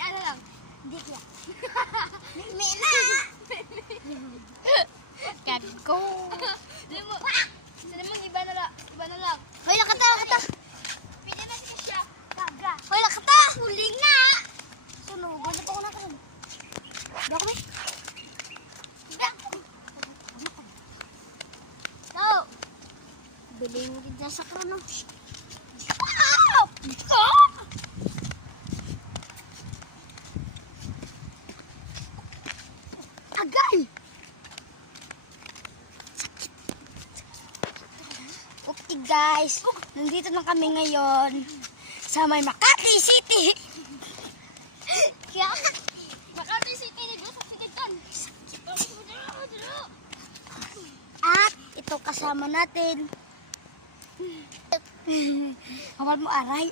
ano lang. Hindi kaya. May na! Kago. Lemon, iba na lang. Iba na lang. Hoy, lakata! Pili na siya. Kaga. Hoy, lakata! Huli nga! Sunog, ano pa ko na karon? Dako ba? Go! Biling kita sa krono. Agay! Okay guys, nandito na kami ngayon sa may Makati City. Kaya, Makati City ni Diyos sa Sigitan. at ito kasama natin. Awal mo aray.